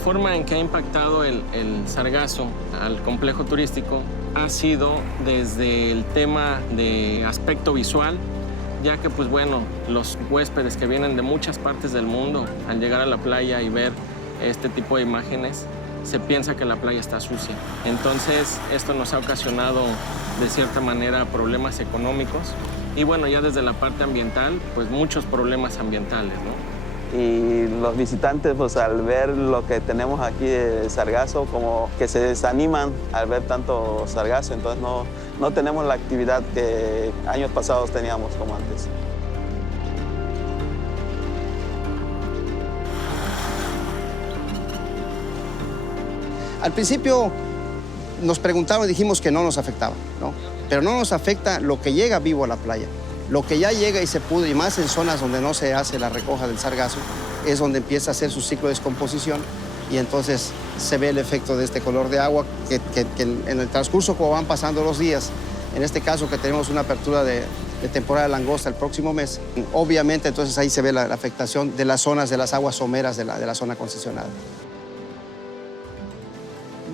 forma en que ha impactado el sargazo al complejo turístico ha sido desde el tema de aspecto visual, ya que, pues bueno, los huéspedes que vienen de muchas partes del mundo, al llegar a la playa y ver este tipo de imágenes, se piensa que la playa está sucia. Entonces, esto nos ha ocasionado, de cierta manera, problemas económicos. Y bueno, ya desde la parte ambiental, pues muchos problemas ambientales, ¿no? Y los visitantes, pues al ver lo que tenemos aquí de sargazo, como que se desaniman al ver tanto sargazo, entonces no tenemos la actividad que años pasados teníamos como antes. Al principio nos preguntaron y dijimos que no nos afectaba, ¿no? Pero no nos afecta lo que llega vivo a la playa. Lo que ya llega y se pudre, y más en zonas donde no se hace la recoja del sargazo, es donde empieza a hacer su ciclo de descomposición y entonces se ve el efecto de este color de agua que en el transcurso, como van pasando los días, en este caso que tenemos una apertura de temporada de langosta el próximo mes, obviamente entonces ahí se ve la afectación de las zonas de las aguas someras de la zona concesionada.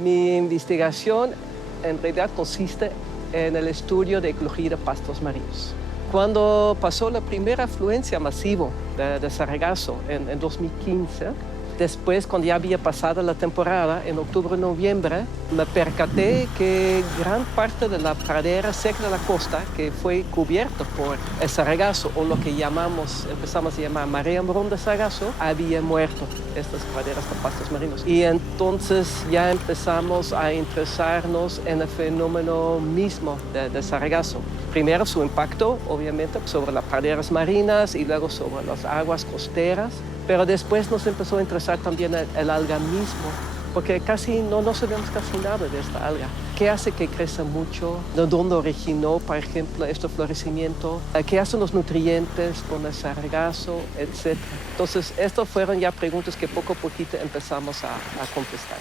Mi investigación en realidad consiste en el estudio de ecología de pastos marinos. Cuando pasó la primera afluencia masiva de sargazo en 2015, después, cuando ya había pasado la temporada, en octubre-noviembre, me percaté que gran parte de la pradera cerca de la costa, que fue cubierta por el sargazo, o lo que empezamos a llamar marea marrón de sargazo, había muerto estas praderas de pastos marinos. Y entonces ya empezamos a interesarnos en el fenómeno mismo de sargazo. Primero su impacto, obviamente, sobre las praderas marinas y luego sobre las aguas costeras. Pero después nos empezó a interesar también el alga mismo, porque casi no sabemos casi nada de esta alga. ¿Qué hace que crezca mucho? ¿De dónde originó, por ejemplo, este florecimiento? ¿Qué hacen los nutrientes con el sargazo, etcétera? Entonces, estas fueron ya preguntas que poco a poquito empezamos a contestar.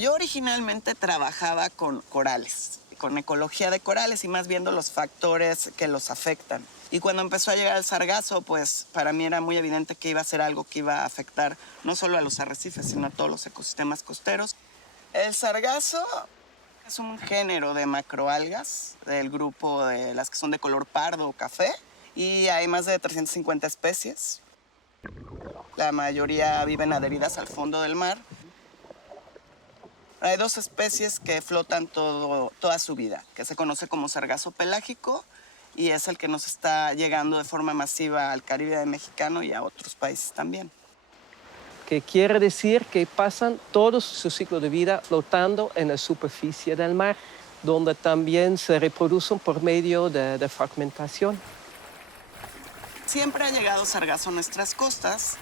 Yo originalmente trabajaba con corales, con ecología de corales y más viendo los factores que los afectan. Y cuando empezó a llegar el sargazo, pues para mí era muy evidente que iba a ser algo que iba a afectar no solo a los arrecifes, sino a todos los ecosistemas costeros. El sargazo es un género de macroalgas del grupo de las que son de color pardo o café y hay más de 350 especies. La mayoría viven adheridas al fondo del mar. Hay dos especies que flotan toda su vida, que se conoce como sargazo pelágico y es el que nos está llegando de forma masiva al Caribe mexicano y a otros países también. Que quiere decir que pasan todo su ciclo de vida flotando en la superficie del mar, donde también se reproducen por medio de fragmentación. Siempre ha llegado sargazo a nuestras costas.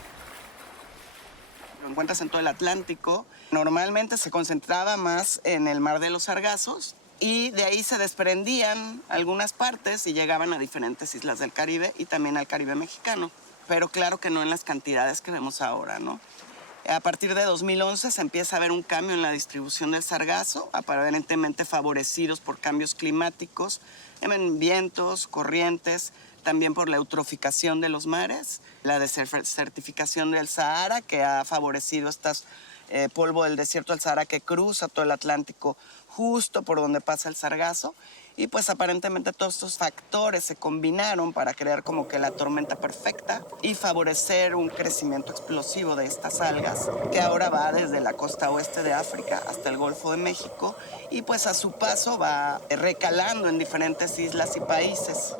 Lo encuentras en todo el Atlántico. Normalmente se concentraba más en el mar de los sargazos y de ahí se desprendían algunas partes y llegaban a diferentes islas del Caribe y también al Caribe mexicano. Pero claro que no en las cantidades que vemos ahora, ¿no? A partir de 2011 se empieza a ver un cambio en la distribución del sargazo, aparentemente favorecidos por cambios climáticos, en vientos, corrientes, también por la eutroficación de los mares, la desertificación del Sahara, que ha favorecido polvo del desierto del Sahara que cruza todo el Atlántico justo por donde pasa el sargazo. Y pues aparentemente todos estos factores se combinaron para crear como que la tormenta perfecta y favorecer un crecimiento explosivo de estas algas que ahora va desde la costa oeste de África hasta el Golfo de México y pues a su paso va recalando en diferentes islas y países.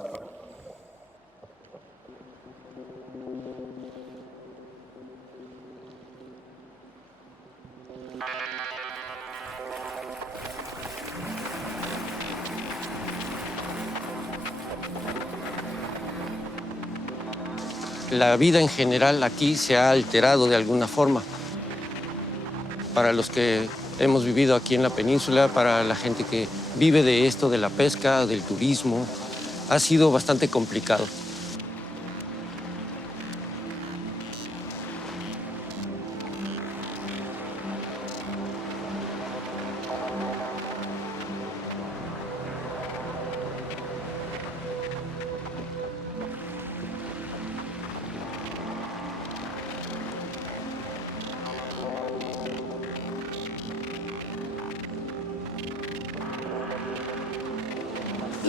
La vida en general aquí se ha alterado de alguna forma. Para los que hemos vivido aquí en la península, para la gente que vive de esto, de la pesca, del turismo, ha sido bastante complicado.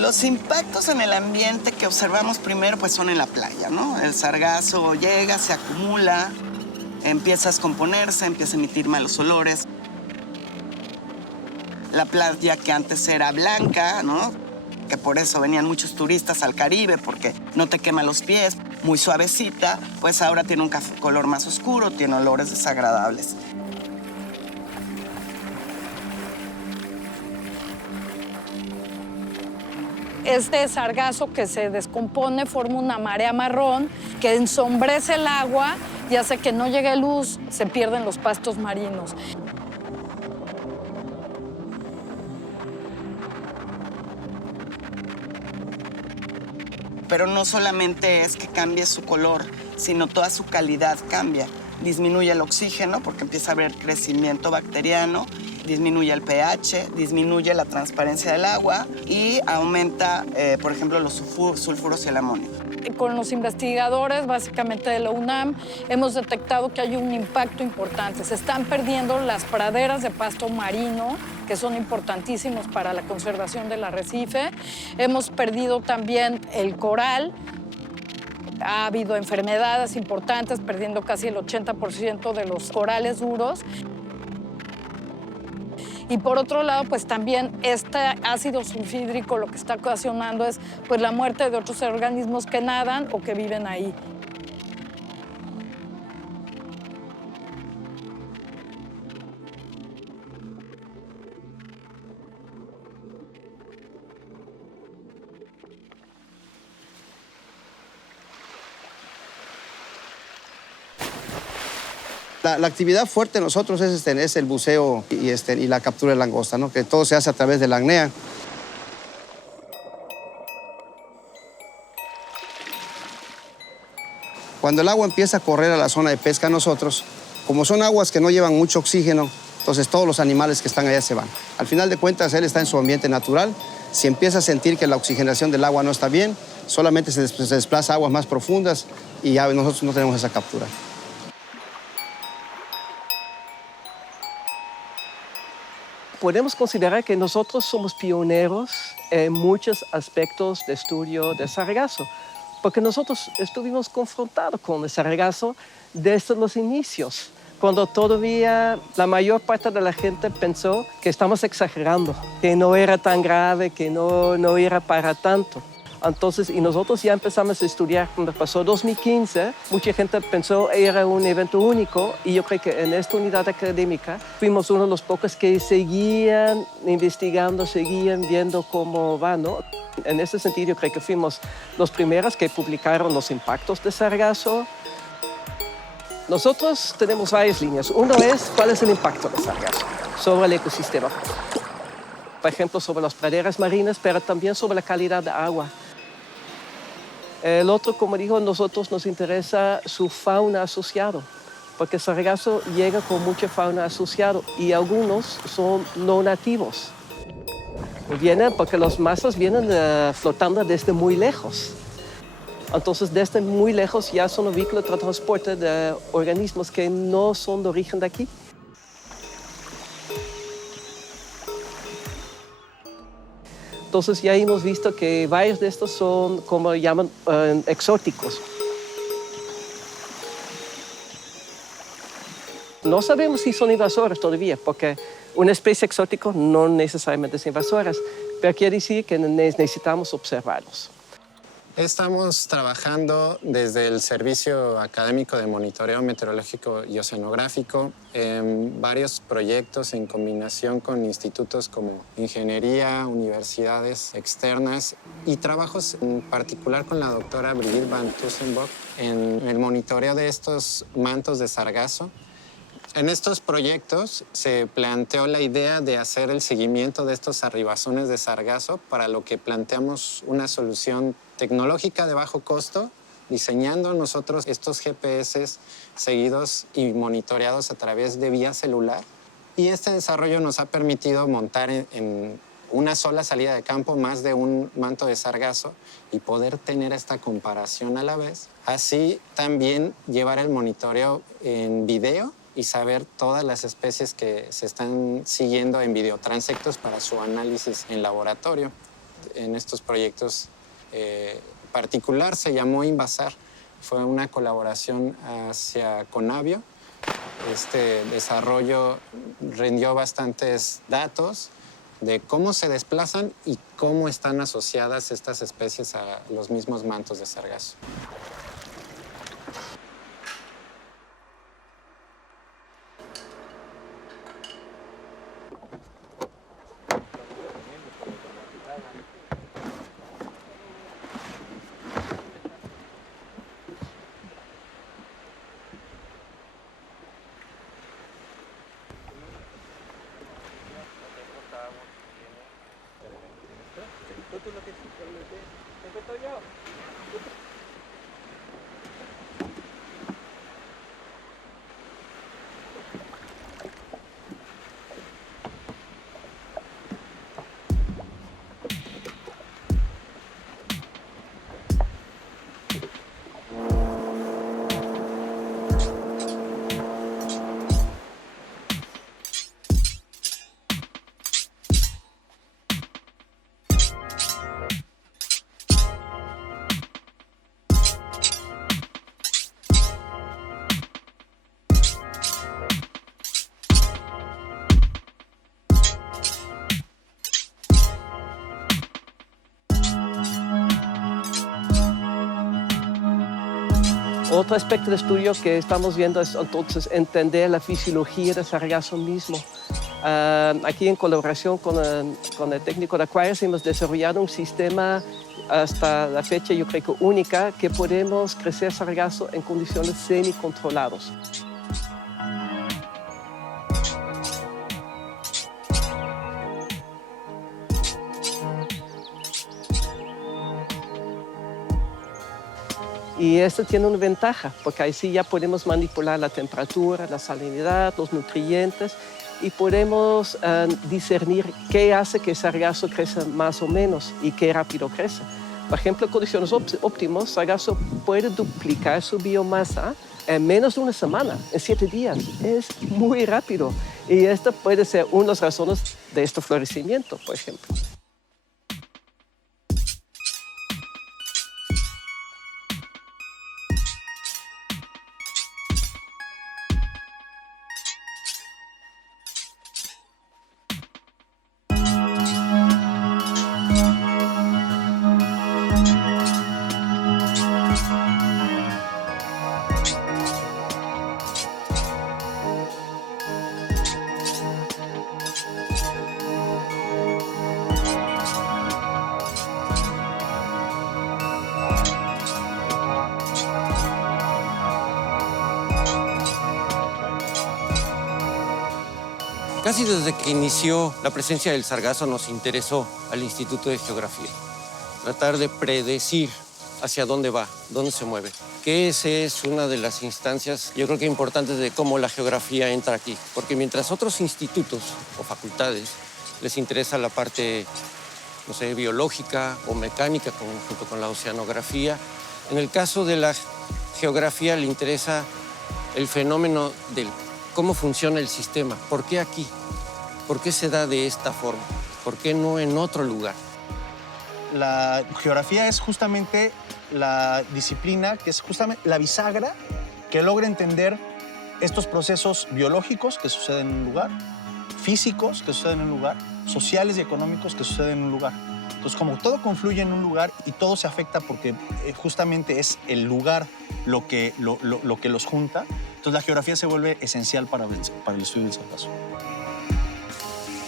Los impactos en el ambiente que observamos primero pues son en la playa, ¿no? El sargazo llega, se acumula, empieza a descomponerse, empieza a emitir malos olores. La playa que antes era blanca, ¿no? Que por eso venían muchos turistas al Caribe, porque no te quema los pies, muy suavecita, pues ahora tiene un color más oscuro, tiene olores desagradables. Este sargazo que se descompone forma una marea marrón que ensombrece el agua y hace que no llegue luz, se pierden los pastos marinos. Pero no solamente es que cambie su color, sino toda su calidad cambia. Disminuye el oxígeno porque empieza a haber crecimiento bacteriano, disminuye el pH, disminuye la transparencia del agua y aumenta, por ejemplo, los sulfuros y el amonio. Con los investigadores, básicamente de la UNAM, hemos detectado que hay un impacto importante. Se están perdiendo las praderas de pasto marino, que son importantísimos para la conservación del arrecife. Hemos perdido también el coral. Ha habido enfermedades importantes, perdiendo casi el 80% de los corales duros. Y por otro lado, pues también este ácido sulfídrico lo que está ocasionando es pues, la muerte de otros organismos que nadan o que viven ahí. La actividad fuerte de nosotros es el buceo y la captura de langosta, ¿no? Que todo se hace a través de la apnea. Cuando el agua empieza a correr a la zona de pesca, nosotros, como son aguas que no llevan mucho oxígeno, entonces todos los animales que están allá se van. Al final de cuentas, él está en su ambiente natural. Si empieza a sentir que la oxigenación del agua no está bien, solamente se desplaza a aguas más profundas y ya nosotros no tenemos esa captura. Podemos considerar que nosotros somos pioneros en muchos aspectos de estudio de sargazo, porque nosotros estuvimos confrontados con el sargazo desde los inicios, cuando todavía la mayor parte de la gente pensó que estamos exagerando, que no era tan grave, que no era para tanto. Entonces, y nosotros ya empezamos a estudiar cuando pasó 2015. Mucha gente pensó que era un evento único y yo creo que en esta unidad académica fuimos uno de los pocos que seguían investigando, seguían viendo cómo va, ¿no? En ese sentido, yo creo que fuimos los primeros que publicaron los impactos de sargazo. Nosotros tenemos varias líneas. Uno es cuál es el impacto de sargazo sobre el ecosistema. Por ejemplo, sobre las praderas marinas, pero también sobre la calidad de agua. El otro, como digo, nosotros nos interesa su fauna asociada, porque el sargazo llega con mucha fauna asociada y algunos son no nativos. Vienen porque las masas vienen flotando desde muy lejos. Entonces, desde muy lejos ya son un vehículo de transporte de organismos que no son de origen de aquí. Entonces ya hemos visto que varios de estos son, como llaman, exóticos. No sabemos si son invasores todavía, porque una especie exótica no necesariamente es invasora, pero quiere decir que necesitamos observarlos. Estamos trabajando desde el Servicio Académico de Monitoreo Meteorológico y Oceanográfico en varios proyectos en combinación con institutos como ingeniería, universidades externas y trabajos en particular con la doctora Brigitte Van Tussenbroek en el monitoreo de estos mantos de sargazo. En estos proyectos se planteó la idea de hacer el seguimiento de estos arribazones de sargazo, para lo que planteamos una solución tecnológica de bajo costo, diseñando nosotros estos GPS seguidos y monitoreados a través de vía celular. Y este desarrollo nos ha permitido montar en una sola salida de campo más de un manto de sargazo y poder tener esta comparación a la vez. Así también llevar el monitoreo en video y saber todas las especies que se están siguiendo en videotransectos para su análisis en laboratorio. en estos proyectos particular se llamó Invasar. Fue una colaboración hacia Conavio. Este desarrollo rindió bastantes datos de cómo se desplazan y cómo están asociadas estas especies a los mismos mantos de sargazo. Otro aspecto de estudio que estamos viendo es entonces entender la fisiología del sargazo mismo. Aquí en colaboración con el técnico de Aquarius hemos desarrollado un sistema hasta la fecha yo creo que única que podemos crecer sargazo en condiciones semi-controladas. Y esto tiene una ventaja, porque ahí sí ya podemos manipular la temperatura, la salinidad, los nutrientes, y podemos discernir qué hace que el sargazo crezca más o menos y qué rápido crece. Por ejemplo, en condiciones óptimas, el sargazo puede duplicar su biomasa en menos de una semana, en 7 días. Es muy rápido. Y esto puede ser una de las razones de este florecimiento, por ejemplo. Casi desde que inició la presencia del sargazo nos interesó al Instituto de Geografía. Tratar de predecir hacia dónde va, dónde se mueve. Que esa es una de las instancias, yo creo que importantes de cómo la geografía entra aquí. Porque mientras otros institutos o facultades les interesa la parte, no sé, biológica o mecánica junto con la oceanografía, en el caso de la geografía le interesa el fenómeno del cómo funciona el sistema. ¿Por qué aquí? ¿Por qué se da de esta forma? ¿Por qué no en otro lugar? La geografía es justamente la disciplina que es justamente la bisagra que logra entender estos procesos biológicos que suceden en un lugar, físicos que suceden en un lugar, sociales y económicos que suceden en un lugar. Entonces, como todo confluye en un lugar y todo se afecta porque justamente es el lugar lo que los junta, entonces la geografía se vuelve esencial para el estudio del sargazo.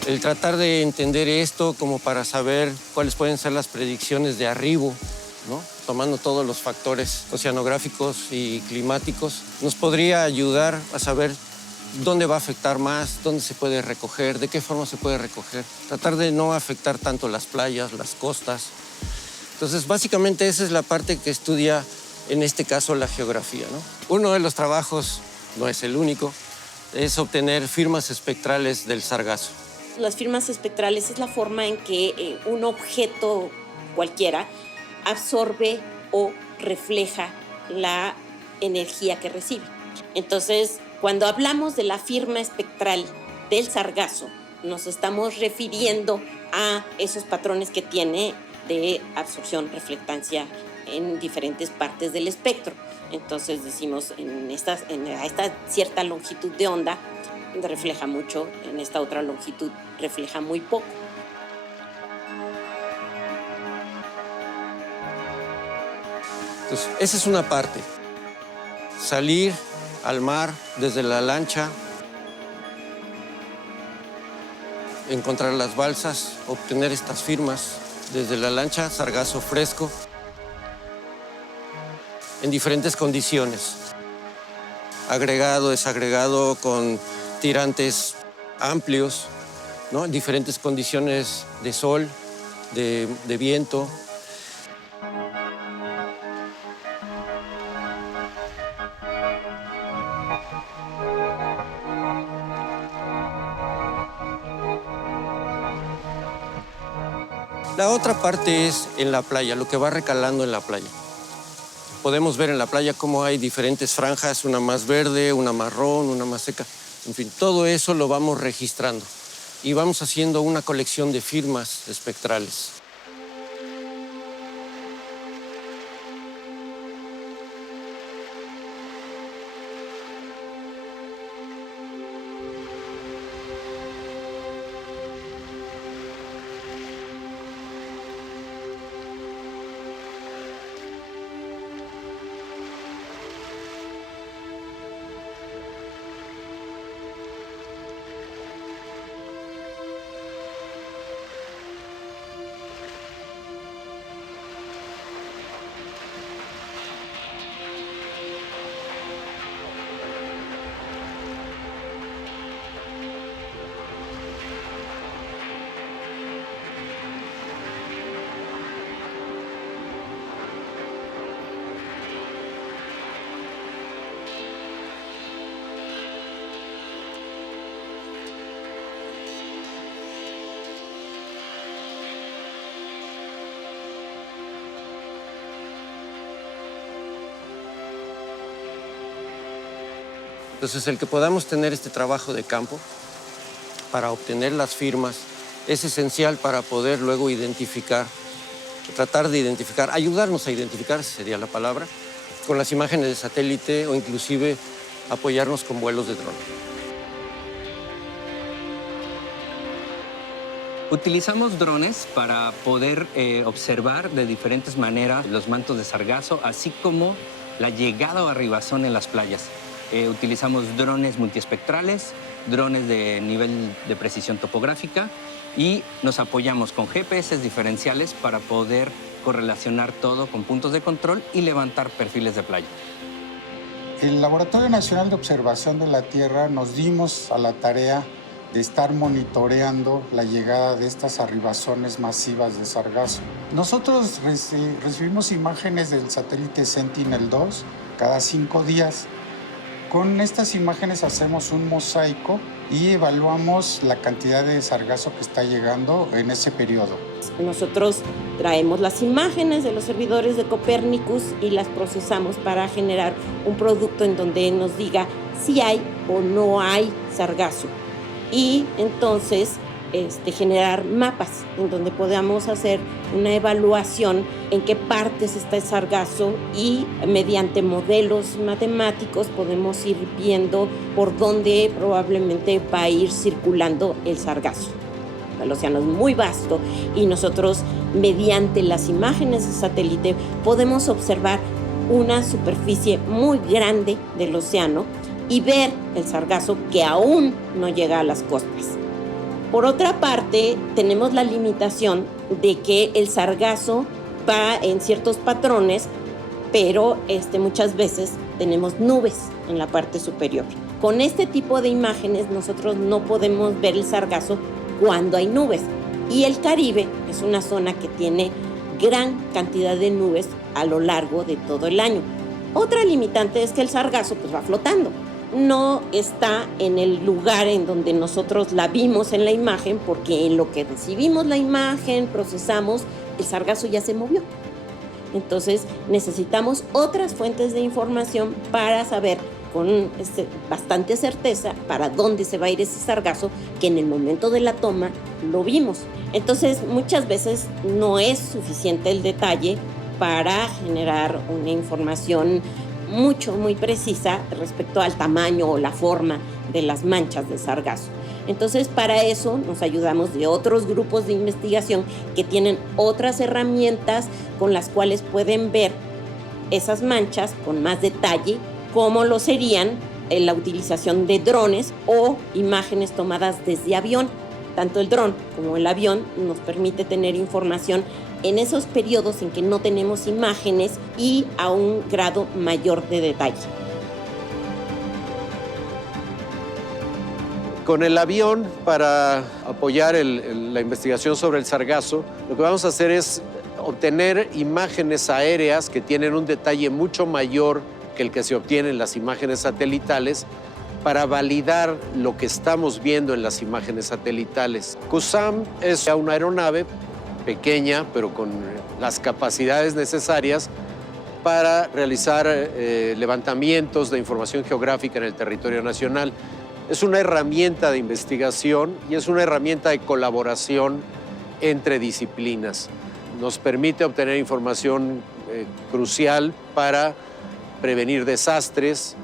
El tratar de entender esto como para saber cuáles pueden ser las predicciones de arribo, ¿no? Tomando todos los factores oceanográficos y climáticos, nos podría ayudar a saber dónde va a afectar más, dónde se puede recoger, de qué forma se puede recoger. Tratar de no afectar tanto las playas, las costas. Entonces, básicamente esa es la parte que estudia, en este caso, la geografía, ¿no? Uno de los trabajos, no es el único, es obtener firmas espectrales del sargazo. Las firmas espectrales es la forma en que un objeto cualquiera absorbe o refleja la energía que recibe. Entonces, cuando hablamos de la firma espectral del sargazo, nos estamos refiriendo a esos patrones que tiene de absorción, reflectancia en diferentes partes del espectro. Entonces decimos, a esta cierta longitud de onda refleja mucho, en esta otra longitud refleja muy poco. Entonces, esa es una parte. Salir al mar desde la lancha, encontrar las balsas, obtener estas firmas desde la lancha, sargazo fresco, en diferentes condiciones. Agregado, desagregado, con tirantes amplios, ¿no? En diferentes condiciones de sol, de viento. La otra parte es en la playa, lo que va recalando en la playa. Podemos ver en la playa cómo hay diferentes franjas, una más verde, una marrón, una más seca. En fin, todo eso lo vamos registrando y vamos haciendo una colección de firmas espectrales. Entonces, el que podamos tener este trabajo de campo para obtener las firmas es esencial para poder luego identificar, tratar de identificar, ayudarnos a identificar, sería la palabra, con las imágenes de satélite o inclusive apoyarnos con vuelos de dron. Utilizamos drones para poder observar de diferentes maneras los mantos de sargazo, así como la llegada o arribazón en las playas. Utilizamos drones multiespectrales, drones de nivel de precisión topográfica y nos apoyamos con GPS diferenciales para poder correlacionar todo con puntos de control y levantar perfiles de playa. El Laboratorio Nacional de Observación de la Tierra nos dimos a la tarea de estar monitoreando la llegada de estas arribazones masivas de sargazo. Nosotros recibimos imágenes del satélite Sentinel-2 cada 5 días. Con estas imágenes hacemos un mosaico y evaluamos la cantidad de sargazo que está llegando en ese periodo. Nosotros traemos las imágenes de los servidores de Copernicus y las procesamos para generar un producto en donde nos diga si hay o no hay sargazo. Y entonces generar mapas en donde podamos hacer una evaluación en qué partes está el sargazo y mediante modelos matemáticos podemos ir viendo por dónde probablemente va a ir circulando el sargazo. El océano es muy vasto y nosotros mediante las imágenes de satélite podemos observar una superficie muy grande del océano y ver el sargazo que aún no llega a las costas. Por otra parte, tenemos la limitación de que el sargazo va en ciertos patrones, pero muchas veces tenemos nubes en la parte superior. Con este tipo de imágenes nosotros no podemos ver el sargazo cuando hay nubes. Y el Caribe es una zona que tiene gran cantidad de nubes a lo largo de todo el año. Otra limitante es que el sargazo va flotando. No está en el lugar en donde nosotros la vimos en la imagen, porque en lo que recibimos la imagen, procesamos, el sargazo ya se movió. Entonces necesitamos otras fuentes de información para saber con bastante certeza para dónde se va a ir ese sargazo, que en el momento de la toma lo vimos. Entonces, muchas veces no es suficiente el detalle para generar una información muy precisa respecto al tamaño o la forma de las manchas de sargazo. Entonces, para eso nos ayudamos de otros grupos de investigación que tienen otras herramientas con las cuales pueden ver esas manchas con más detalle, como lo serían en la utilización de drones o imágenes tomadas desde avión. Tanto el dron como el avión nos permite tener información en esos periodos en que no tenemos imágenes y a un grado mayor de detalle. Con el avión, para apoyar la investigación sobre el sargazo, lo que vamos a hacer es obtener imágenes aéreas que tienen un detalle mucho mayor que el que se obtiene en las imágenes satelitales para validar lo que estamos viendo en las imágenes satelitales. CUSAM es una aeronave pequeña, pero con las capacidades necesarias para realizar levantamientos de información geográfica en el territorio nacional. Es una herramienta de investigación y es una herramienta de colaboración entre disciplinas. Nos permite obtener información crucial para prevenir desastres,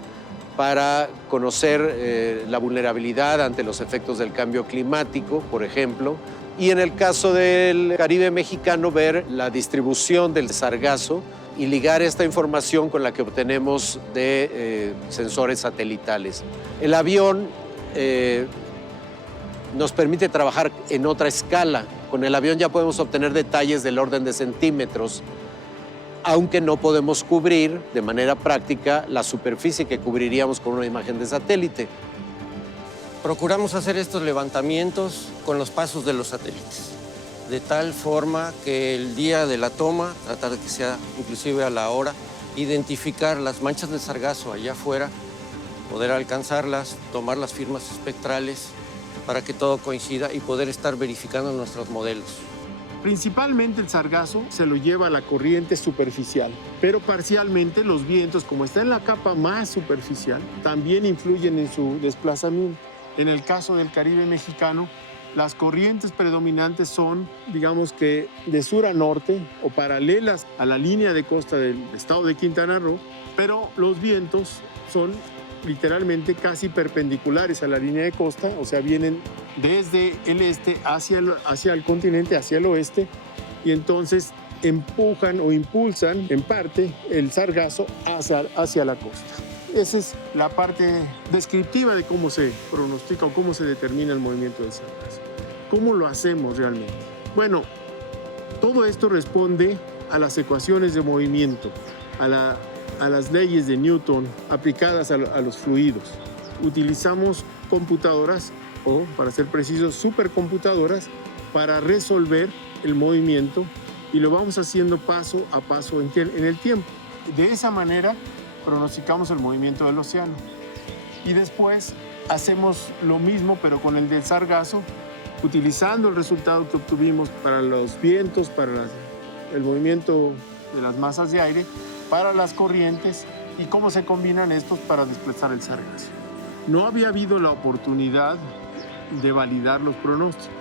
para conocer la vulnerabilidad ante los efectos del cambio climático, por ejemplo, y en el caso del Caribe mexicano, ver la distribución del sargazo y ligar esta información con la que obtenemos de sensores satelitales. El avión nos permite trabajar en otra escala. Con el avión ya podemos obtener detalles del orden de centímetros, aunque no podemos cubrir de manera práctica la superficie que cubriríamos con una imagen de satélite. Procuramos hacer estos levantamientos con los pasos de los satélites, de tal forma que el día de la toma, tratar de que sea inclusive a la hora, identificar las manchas de sargazo allá afuera, poder alcanzarlas, tomar las firmas espectrales para que todo coincida y poder estar verificando nuestros modelos. Principalmente el sargazo se lo lleva a la corriente superficial, pero parcialmente los vientos, como está en la capa más superficial, también influyen en su desplazamiento. En el caso del Caribe mexicano, las corrientes predominantes son, digamos que de sur a norte o paralelas a la línea de costa del estado de Quintana Roo, pero los vientos son literalmente casi perpendiculares a la línea de costa, o sea, vienen desde el este hacia el continente, hacia el oeste, y entonces empujan o impulsan en parte el sargazo hacia la costa. Esa es la parte descriptiva de cómo se pronostica o cómo se determina el movimiento del sargazo. ¿Cómo lo hacemos realmente? Bueno, todo esto responde a las ecuaciones de movimiento, a las leyes de Newton aplicadas a los fluidos. Utilizamos computadoras, o para ser precisos, supercomputadoras, para resolver el movimiento y lo vamos haciendo paso a paso en el tiempo. De esa manera pronosticamos el movimiento del océano. Y después hacemos lo mismo, pero con el del sargazo, utilizando el resultado que obtuvimos para los vientos, para el movimiento de las masas de aire, para las corrientes y cómo se combinan estos para desplazar el sargazo. No había habido la oportunidad de validar los pronósticos.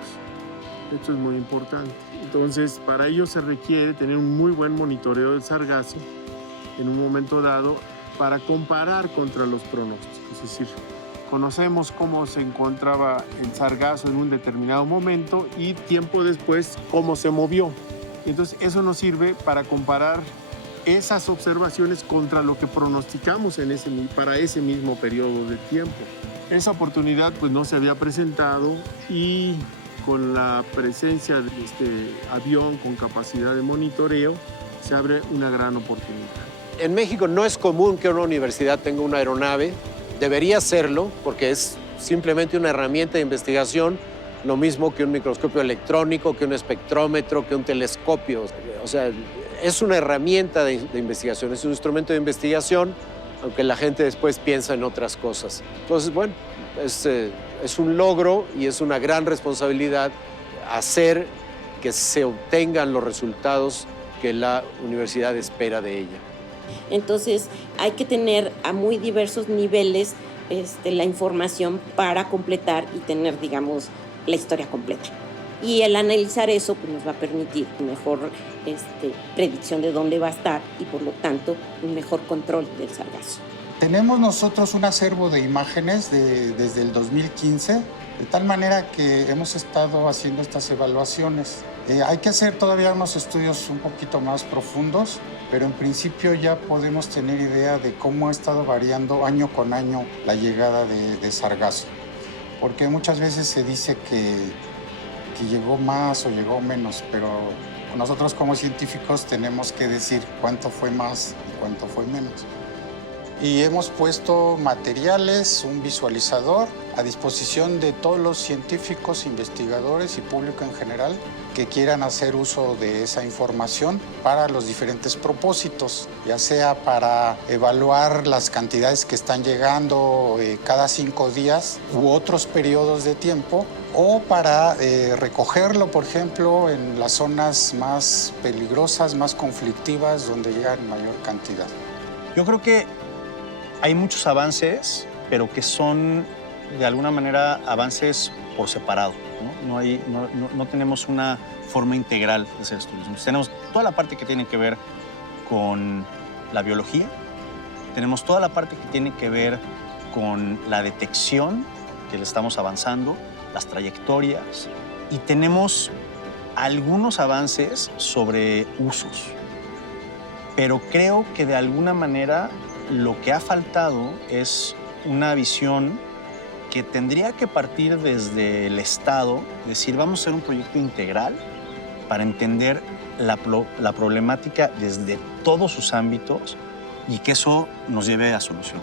Esto es muy importante. Entonces, para ello se requiere tener un muy buen monitoreo del sargazo en un momento dado para comparar contra los pronósticos. Es decir, conocemos cómo se encontraba el sargazo en un determinado momento y tiempo después cómo se movió. Entonces, eso nos sirve para comparar esas observaciones contra lo que pronosticamos para ese mismo periodo de tiempo. Esa oportunidad pues no se había presentado y con la presencia de este avión con capacidad de monitoreo se abre una gran oportunidad. En México no es común que una universidad tenga una aeronave. Debería serlo porque es simplemente una herramienta de investigación, lo mismo que un microscopio electrónico, que un espectrómetro, que un telescopio. O sea, es una herramienta de investigación, es un instrumento de investigación, aunque la gente después piensa en otras cosas. Entonces, bueno, es un logro y es una gran responsabilidad hacer que se obtengan los resultados que la universidad espera de ella. Entonces hay que tener a muy diversos niveles la información para completar y tener, digamos, la historia completa. Y el analizar eso pues, nos va a permitir mejor predicción de dónde va a estar y por lo tanto un mejor control del sargazo. Tenemos nosotros un acervo de imágenes desde el 2015, de tal manera que hemos estado haciendo estas evaluaciones. Hay que hacer todavía unos estudios un poquito más profundos, pero en principio ya podemos tener idea de cómo ha estado variando año con año la llegada de sargazo. Porque muchas veces se dice que llegó más o llegó menos, pero nosotros como científicos tenemos que decir cuánto fue más y cuánto fue menos. Y hemos puesto materiales, un visualizador a disposición de todos los científicos, investigadores y público en general que quieran hacer uso de esa información para los diferentes propósitos, ya sea para evaluar las cantidades que están llegando cada 5 días u otros periodos de tiempo, o para recogerlo, por ejemplo, en las zonas más peligrosas, más conflictivas, donde llega en mayor cantidad. Yo creo que hay muchos avances, pero que son de alguna manera avances por separado, ¿no? No tenemos una forma integral de hacer estudios. Tenemos toda la parte que tiene que ver con la biología, tenemos toda la parte que tiene que ver con la detección, que le estamos avanzando, las trayectorias, y tenemos algunos avances sobre usos. Pero creo que de alguna manera lo que ha faltado es una visión que tendría que partir desde el Estado, decir, vamos a hacer un proyecto integral para entender la problemática desde todos sus ámbitos y que eso nos lleve a solución.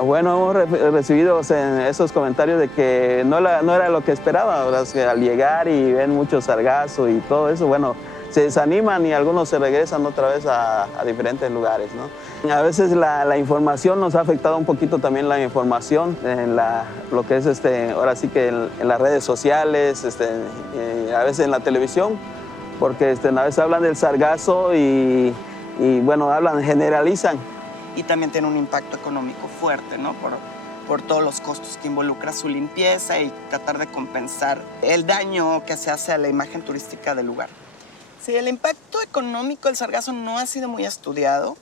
Bueno, hemos recibido esos comentarios de que no era lo que esperaba, ¿verdad? Que al llegar y ven mucho sargazo y todo eso, bueno, se desaniman y algunos se regresan otra vez a diferentes lugares, ¿no? A veces la información nos ha afectado un poquito también, la información en lo que es ahora sí que en las redes sociales, a veces en la televisión, porque a veces hablan del sargazo y bueno, generalizan. Y también tiene un impacto económico fuerte, ¿no? Por todos los costos que involucra su limpieza y tratar de compensar el daño que se hace a la imagen turística del lugar. Sí, el impacto económico del sargazo no ha sido muy estudiado.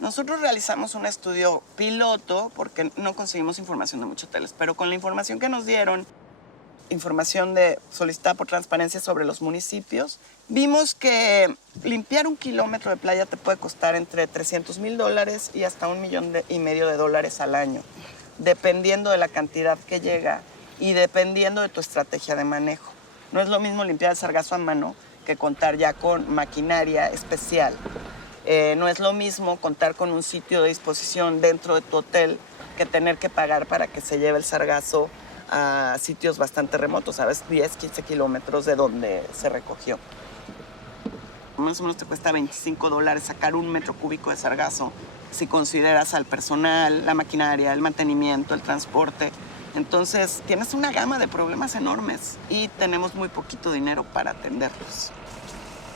Nosotros realizamos un estudio piloto porque no conseguimos información de muchos hoteles, pero con la información que nos dieron, información solicitada por Transparencia sobre los municipios, vimos que limpiar 1 kilómetro de playa te puede costar entre $300,000 y hasta $1,5 millones al año, dependiendo de la cantidad que llega y dependiendo de tu estrategia de manejo. No es lo mismo limpiar el sargazo a mano que contar ya con maquinaria especial. No es lo mismo contar con un sitio de disposición dentro de tu hotel que tener que pagar para que se lleve el sargazo a sitios bastante remotos, ¿sabes? 10, 15 kilómetros de donde se recogió. Más o menos te cuesta $25 sacar 1 metro cúbico de sargazo si consideras al personal, la maquinaria, el mantenimiento, el transporte. Entonces, tienes una gama de problemas enormes y tenemos muy poquito dinero para atenderlos.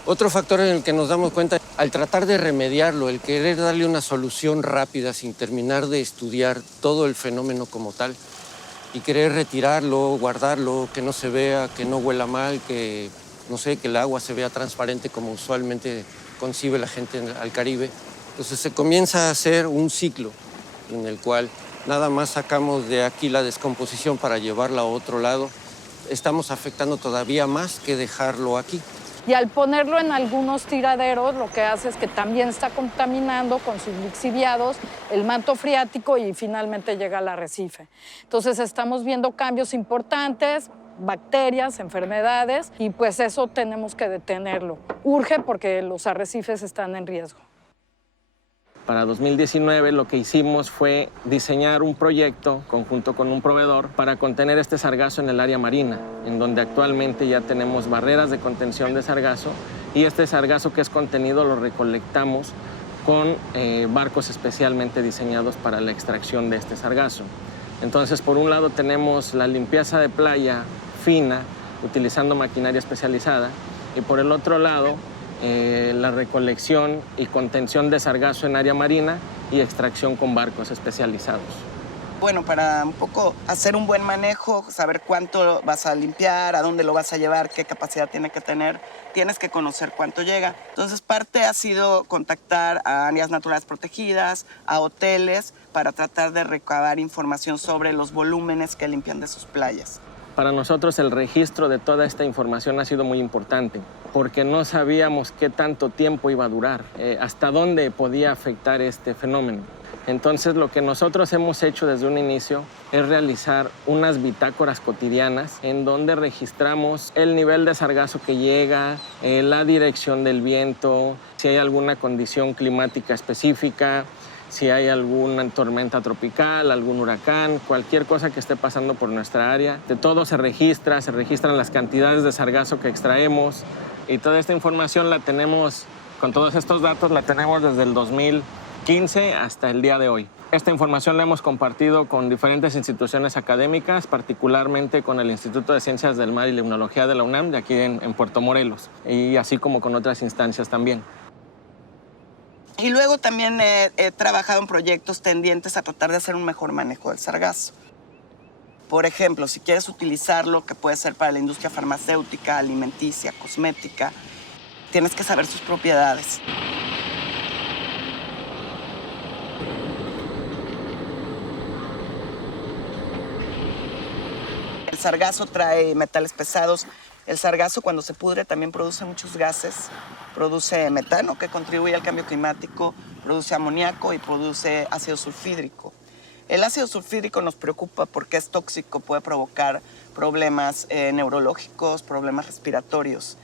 Otro factor en el que nos damos cuenta, al tratar de remediarlo, el querer darle una solución rápida sin terminar de estudiar todo el fenómeno como tal y querer retirarlo, guardarlo, que no se vea, que no huela mal, que, no sé, que el agua se vea transparente como usualmente concibe la gente al Caribe. Entonces se comienza a hacer un ciclo en el cual nada más sacamos de aquí la descomposición para llevarla a otro lado. Estamos afectando todavía más que dejarlo aquí. Y al ponerlo en algunos tiraderos, lo que hace es que también está contaminando con sus lixiviados el manto freático y finalmente llega al arrecife. Entonces estamos viendo cambios importantes, bacterias, enfermedades, y pues eso tenemos que detenerlo. Urge porque los arrecifes están en riesgo. Para 2019 lo que hicimos fue diseñar un proyecto conjunto con un proveedor para contener este sargazo en el área marina, en donde actualmente ya tenemos barreras de contención de sargazo y este sargazo que es contenido lo recolectamos con barcos especialmente diseñados para la extracción de este sargazo. Entonces, por un lado tenemos la limpieza de playa fina, utilizando maquinaria especializada, y por el otro lado la recolección y contención de sargazo en área marina y extracción con barcos especializados. Bueno, para un poco hacer un buen manejo, saber cuánto vas a limpiar, a dónde lo vas a llevar, qué capacidad tiene que tener, tienes que conocer cuánto llega. Entonces, parte ha sido contactar a áreas naturales protegidas, a hoteles, para tratar de recabar información sobre los volúmenes que limpian de sus playas. Para nosotros el registro de toda esta información ha sido muy importante, porque no sabíamos qué tanto tiempo iba a durar, hasta dónde podía afectar este fenómeno. Entonces, lo que nosotros hemos hecho desde un inicio es realizar unas bitácoras cotidianas en donde registramos el nivel de sargazo que llega, la dirección del viento, si hay alguna condición climática específica, si hay alguna tormenta tropical, algún huracán, cualquier cosa que esté pasando por nuestra área. De todo se registran las cantidades de sargazo que extraemos y toda esta información la tenemos, con todos estos datos la tenemos desde el 2015 hasta el día de hoy. Esta información la hemos compartido con diferentes instituciones académicas, particularmente con el Instituto de Ciencias del Mar y Limnología de la UNAM, de aquí en Puerto Morelos, y así como con otras instancias también. Y luego también he trabajado en proyectos tendientes a tratar de hacer un mejor manejo del sargazo. Por ejemplo, si quieres utilizarlo, que puede ser para la industria farmacéutica, alimenticia, cosmética, tienes que saber sus propiedades. El sargazo trae metales pesados. El sargazo, cuando se pudre, también produce muchos gases. Produce metano, que contribuye al cambio climático, produce amoníaco y produce ácido sulfídrico. El ácido sulfídrico nos preocupa porque es tóxico, puede provocar problemas neurológicos, problemas respiratorios.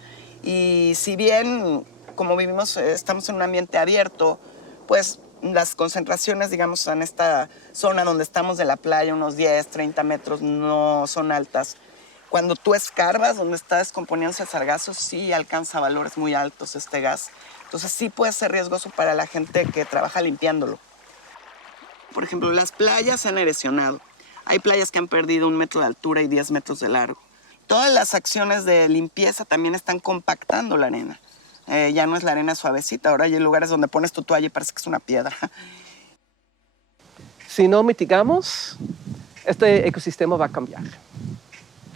Y si bien, como vivimos, estamos en un ambiente abierto, pues las concentraciones, digamos, en esta zona donde estamos de la playa, unos 10, 30 metros, no son altas. Cuando tú escarbas donde está descomponiéndose el sargazo, sí alcanza valores muy altos este gas. Entonces sí puede ser riesgoso para la gente que trabaja limpiándolo. Por ejemplo, las playas se han erosionado. Hay playas que han perdido 1 metro de altura y 10 metros de largo. Todas las acciones de limpieza también están compactando la arena. Ya no es la arena suavecita, ahora hay lugares donde pones tu toalla y parece que es una piedra. Si no mitigamos, este ecosistema va a cambiar.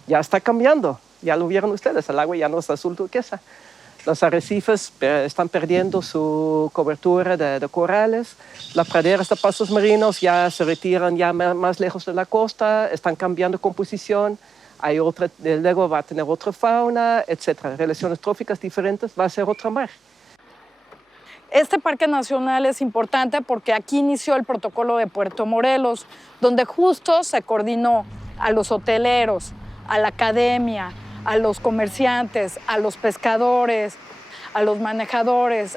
Ya está cambiando, ya lo vieron ustedes, el agua ya no es azul turquesa. Los arrecifes están perdiendo su cobertura de corales, las praderas de pastos marinos ya se retiran ya más lejos de la costa, están cambiando composición, hay otra, luego va a tener otra fauna, etc. Relaciones tróficas diferentes, va a ser otra mar. Este parque nacional es importante porque aquí inició el protocolo de Puerto Morelos, donde justo se coordinó a los hoteleros, a la academia, a los comerciantes, a los pescadores, a los manejadores,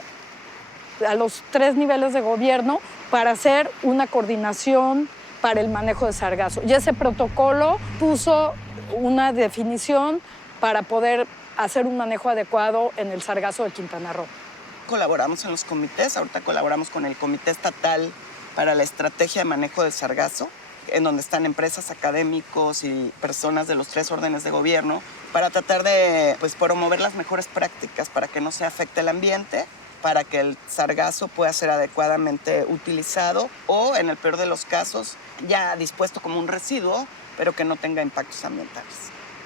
a los 3 niveles de gobierno para hacer una coordinación para el manejo de sargazo. Y ese protocolo puso una definición para poder hacer un manejo adecuado en el sargazo de Quintana Roo. Colaboramos en los comités, ahorita colaboramos con el Comité Estatal para la Estrategia de Manejo del Sargazo, en donde están empresas, académicos y personas de los 3 órdenes de gobierno para tratar de promover las mejores prácticas para que no se afecte el ambiente, para que el sargazo pueda ser adecuadamente utilizado o, en el peor de los casos, ya dispuesto como un residuo, pero que no tenga impactos ambientales.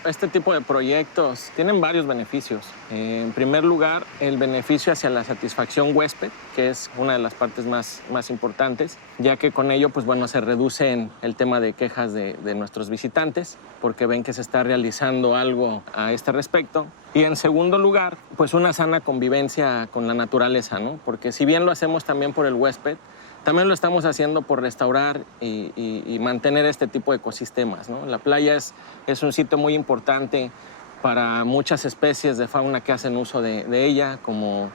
Este tipo de proyectos tienen varios beneficios. En primer lugar, el beneficio hacia la satisfacción huésped, que es una de las partes más importantes, ya que con ello se reduce el tema de quejas de nuestros visitantes, porque ven que se está realizando algo a este respecto. Y en segundo lugar, una sana convivencia con la naturaleza, ¿no? Porque si bien lo hacemos también por el huésped, también lo estamos haciendo por restaurar y mantener este tipo de ecosistemas, ¿no? La playa es un sitio muy importante para muchas especies de fauna que hacen uso de ella, como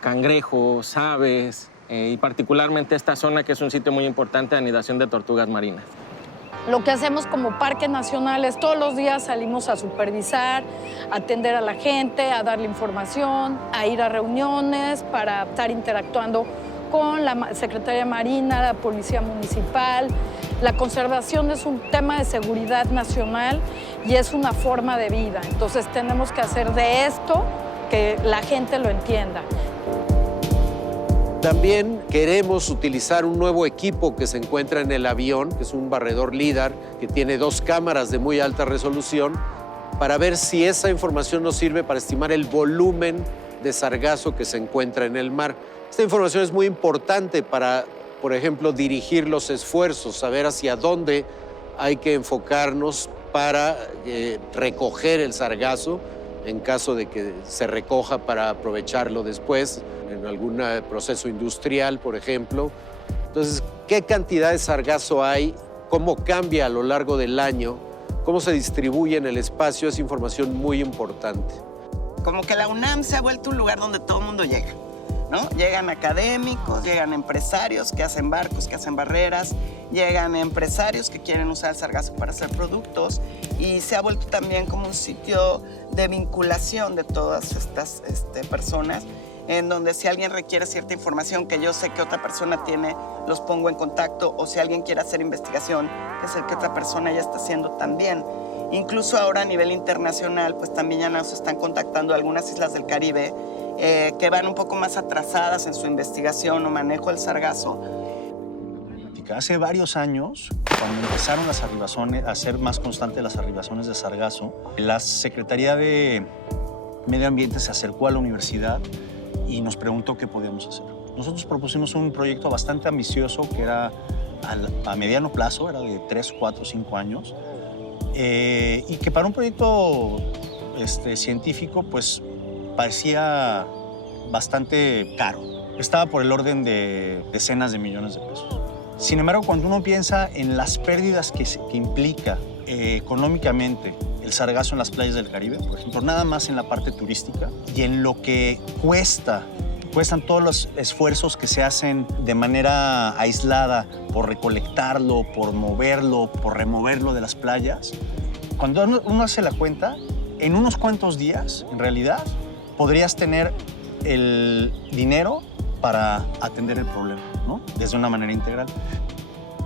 cangrejos, aves, y particularmente esta zona que es un sitio muy importante de anidación de tortugas marinas. Lo que hacemos como parque nacional es todos los días salimos a supervisar, a atender a la gente, a darle información, a ir a reuniones para estar interactuando con la Secretaría Marina, la Policía Municipal. La conservación es un tema de seguridad nacional y es una forma de vida. Entonces tenemos que hacer de esto que la gente lo entienda. También queremos utilizar un nuevo equipo que se encuentra en el avión, que es un barredor LIDAR, que tiene 2 cámaras de muy alta resolución, para ver si esa información nos sirve para estimar el volumen de sargazo que se encuentra en el mar. Esta información es muy importante para, por ejemplo, dirigir los esfuerzos, saber hacia dónde hay que enfocarnos para recoger el sargazo, en caso de que se recoja para aprovecharlo después, en algún proceso industrial, por ejemplo. Entonces, ¿qué cantidad de sargazo hay? ¿Cómo cambia a lo largo del año? ¿Cómo se distribuye en el espacio? Es información muy importante. Como que la UNAM se ha vuelto un lugar donde todo el mundo llega, ¿no? Llegan académicos, llegan empresarios que hacen barcos, que hacen barreras, llegan empresarios que quieren usar el sargazo para hacer productos, y se ha vuelto también como un sitio de vinculación de todas estas personas, en donde si alguien requiere cierta información que yo sé que otra persona tiene, los pongo en contacto, o si alguien quiere hacer investigación, que es el que otra persona ya está haciendo también. Incluso ahora a nivel internacional, pues también ya nos están contactando algunas islas del Caribe que van un poco más atrasadas en su investigación o manejo del sargazo. Hace varios años, cuando empezaron las arribazones, a ser más constantes las arribazones de sargazo, la Secretaría de Medio Ambiente se acercó a la universidad y nos preguntó qué podíamos hacer. Nosotros propusimos un proyecto bastante ambicioso que era a mediano plazo, era de 3, 4, 5 años, y que para un proyecto científico pues parecía bastante caro. Estaba por el orden de decenas de millones de pesos. Sin embargo, cuando uno piensa en las pérdidas que implica económicamente el sargazo en las playas del Caribe, por ejemplo, nada más en la parte turística, y en lo que cuestan todos los esfuerzos que se hacen de manera aislada por recolectarlo, por moverlo, por removerlo de las playas, cuando uno hace la cuenta, en unos cuantos días, en realidad, podrías tener el dinero para atender el problema, ¿no? Desde una manera integral.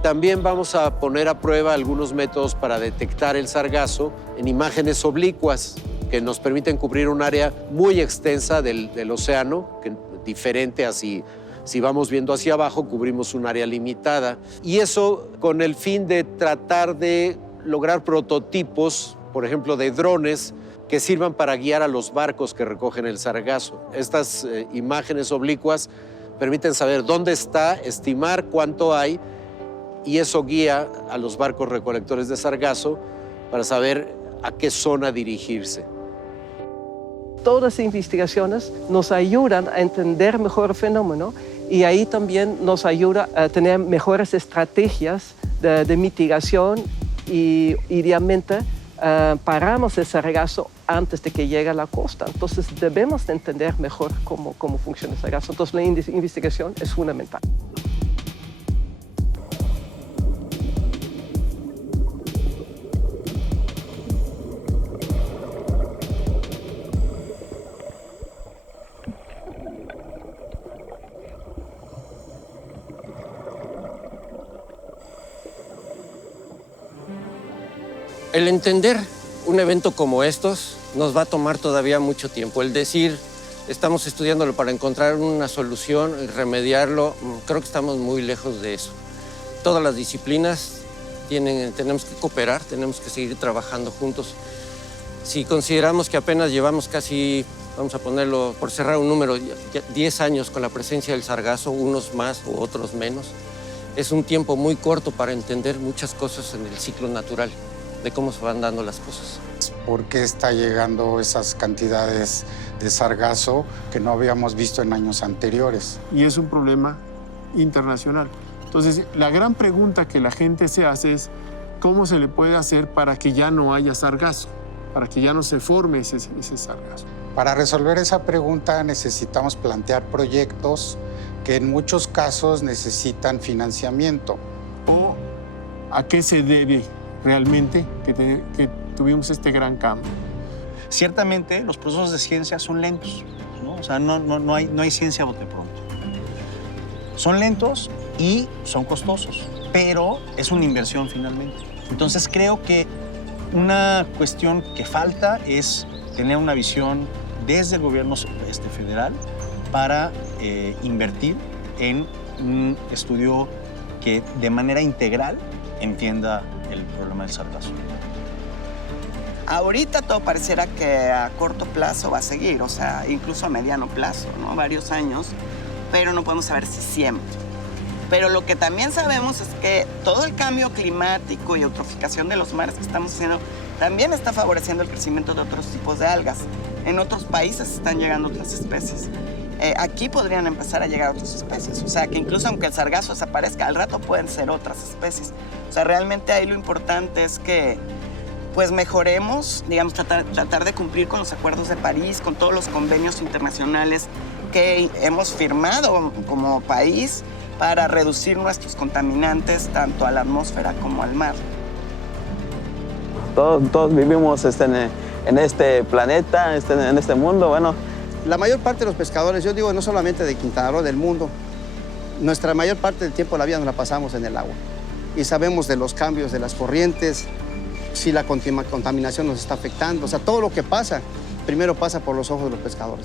También vamos a poner a prueba algunos métodos para detectar el sargazo en imágenes oblicuas que nos permiten cubrir un área muy extensa del océano, que diferente a si vamos viendo hacia abajo, cubrimos un área limitada. Y eso con el fin de tratar de lograr prototipos, por ejemplo, de drones que sirvan para guiar a los barcos que recogen el sargazo. Estas imágenes oblicuas permiten saber dónde está, estimar cuánto hay, y eso guía a los barcos recolectores de sargazo para saber a qué zona dirigirse. Todas las investigaciones nos ayudan a entender mejor el fenómeno, y ahí también nos ayuda a tener mejores estrategias de mitigación, y idealmente paramos el sargazo antes de que llegue a la costa. Entonces debemos de entender mejor cómo funciona el sargazo. Entonces la investigación es fundamental. El entender un evento como estos nos va a tomar todavía mucho tiempo. El decir, estamos estudiándolo para encontrar una solución y remediarlo, creo que estamos muy lejos de eso. Todas las disciplinas tenemos que cooperar, tenemos que seguir trabajando juntos. Si consideramos que apenas llevamos casi, vamos a ponerlo, por cerrar un número, 10 años con la presencia del sargazo, unos más u otros menos, es un tiempo muy corto para entender muchas cosas en el ciclo natural, de cómo se van dando las cosas. ¿Por qué está llegando esas cantidades de sargazo que no habíamos visto en años anteriores? Y es un problema internacional. Entonces, la gran pregunta que la gente se hace es ¿cómo se le puede hacer para que ya no haya sargazo? Para que ya no se forme ese sargazo. Para resolver esa pregunta necesitamos plantear proyectos que en muchos casos necesitan financiamiento. ¿O a qué se debe realmente que tuvimos este gran cambio? Ciertamente, los procesos de ciencia son lentos, ¿no? O sea, no hay ciencia a bote pronto. Son lentos y son costosos, pero es una inversión finalmente. Entonces, creo que una cuestión que falta es tener una visión desde el gobierno federal para invertir en un estudio que de manera integral entienda el problema del sargazo. Ahorita todo pareciera que a corto plazo va a seguir, o sea, incluso a mediano plazo, ¿no? Varios años, pero no podemos saber si siempre. Pero lo que también sabemos es que todo el cambio climático y eutroficación de los mares que estamos haciendo también está favoreciendo el crecimiento de otros tipos de algas. En otros países están llegando otras especies. Aquí podrían empezar a llegar otras especies. O sea, que incluso aunque el sargazo desaparezca, al rato pueden ser otras especies. O sea, realmente ahí lo importante es que pues mejoremos, digamos, tratar de cumplir con los acuerdos de París, con todos los convenios internacionales que hemos firmado como país para reducir nuestros contaminantes tanto a la atmósfera como al mar. Todos vivimos en este planeta, en este mundo, bueno. La mayor parte de los pescadores, yo digo no solamente de Quintana Roo, del mundo, nuestra mayor parte del tiempo de la vida nos la pasamos en el agua. Y sabemos de los cambios de las corrientes, si la contaminación nos está afectando. O sea, todo lo que pasa, primero pasa por los ojos de los pescadores.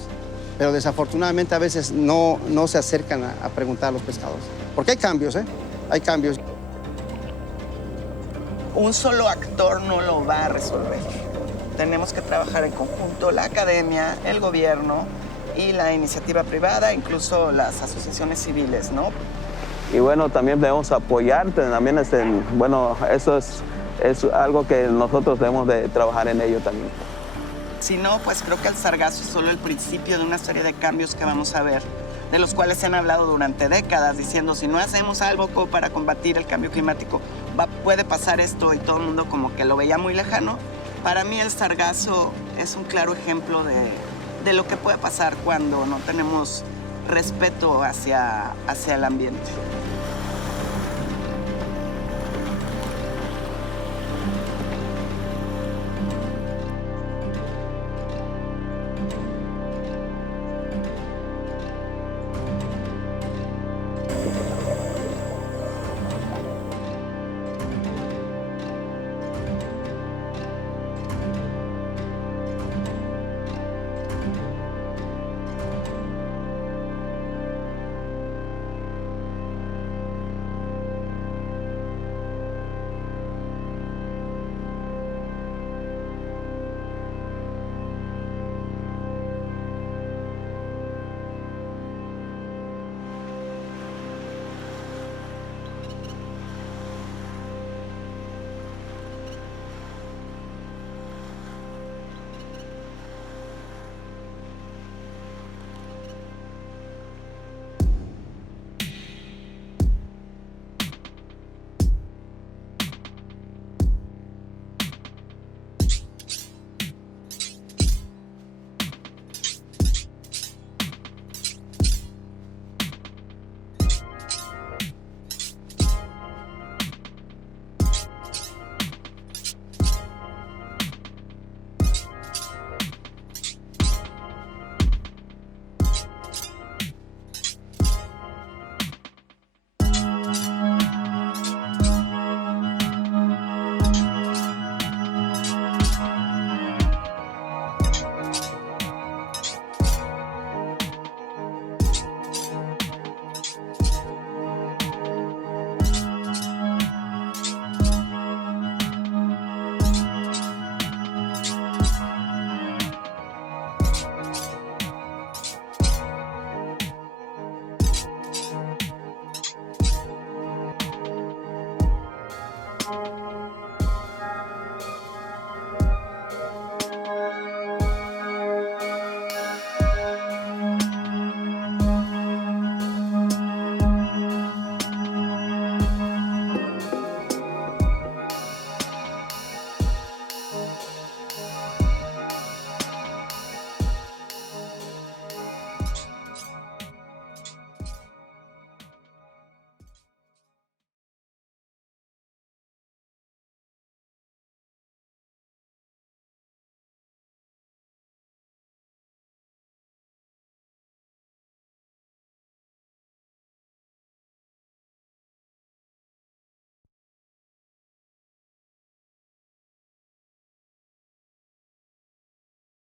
Pero desafortunadamente a veces no se acercan a preguntar a los pescadores. Porque hay cambios, ¿eh? Hay cambios. Un solo actor no lo va a resolver. Tenemos que trabajar en conjunto, la academia, el gobierno y la iniciativa privada, incluso las asociaciones civiles, ¿no? Y bueno, también debemos apoyarte, también bueno, eso es algo que nosotros debemos de trabajar en ello también. Si no, pues creo que el sargazo es solo el principio de una serie de cambios que vamos a ver, de los cuales se han hablado durante décadas, diciendo si no hacemos algo para combatir el cambio climático, puede pasar esto, y todo el mundo como que lo veía muy lejano. Para mí el sargazo es un claro ejemplo de lo que puede pasar cuando no tenemos respeto hacia el ambiente.